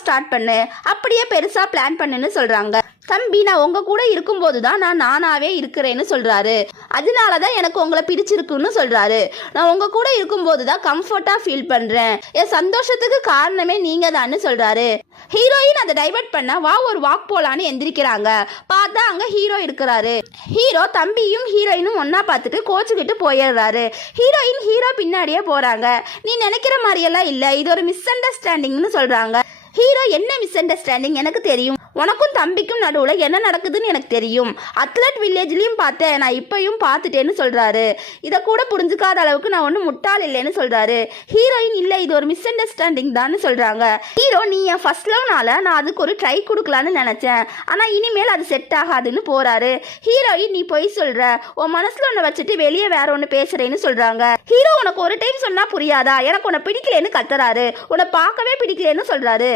Start பண்ணு, அப்படியே பெருசா பிளான் பண்ணுன்னு சொல்றாங்க. தம்பி, நான் உங்க கூட இருக்கும்போது தான் நான் நானாவே இருக்கிறேன்னு சொல்றாரு. அதனாலதான் எனக்கு உங்களை பிடிச்சிருக்குன்னு சொல்றாரு. நான் உங்க கூட இருக்கும்போது தான் கம்ஃபர்ட்டா ஃபீல் பண்றேன். என் சந்தோஷத்துக்கு காரணமே நீங்க தான்னு சொல்றாரு. ஹீரோயின் அதை டைவர்ட் பண்ண வா ஒரு வாக் போலான்னு எந்திரிக்கிறாங்க. பார்த்தா அங்க ஹீரோ இருக்கிறாரு. ஹீரோ தம்பியும் ஹீரோயினும் ஒன்னா பார்த்துட்டு கோச்சுக்கிட்டு போயிடுறாரு. ஹீரோ பின்னாடியே போறாங்க. நீ நினைக்கிற மாதிரியெல்லாம் இல்ல, இது ஒரு மிஸ் அண்டர்ஸ்டாண்டிங்னு சொல்றாங்க. ஹீரோ, என்ன மிஸ் அண்டர்ஸ்டாண்டிங்? எனக்கு தெரியும். உனக்கும் தம்பிக்கும் நடுவில் என்ன நடக்குதுன்னு எனக்கு தெரியும். அத்லட் வில்லேஜ்லையும் பார்த்தேன், நான் இப்பயும் பார்த்துட்டேன்னு சொல்றாரு. இதை கூட புரிஞ்சுக்காத அளவுக்கு நான் ஒன்றும் முட்டாள் இல்லைன்னு சொல்றாரு. ஹீரோயின், இல்லை இது ஒரு மிஸ் அண்டர்ஸ்டாண்டிங் தான் சொல்றாங்க. ஹீரோ, நீ என் ஃபர்ஸ்ட் லவ்னால நான் அதுக்கு ஒரு ட்ரை கொடுக்கலான்னு நினைச்சேன், ஆனால் இனிமேல் அது செட் ஆகாதுன்னு போறாரு. ஹீரோயின், நீ பொய் சொல்ற, உன் மனசுல ஒன்று வச்சுட்டு வெளியே வேற ஒன்று பேசுறேன்னு சொல்றாங்க. ஹீரோ, உனக்கு ஒரு டைம் சொன்னா புரியாதா? எனக்கு உன்னை பிடிக்கலன்னு கத்துறாரு. உன்னை பார்க்கவே பிடிக்கலன்னு சொல்றாரு.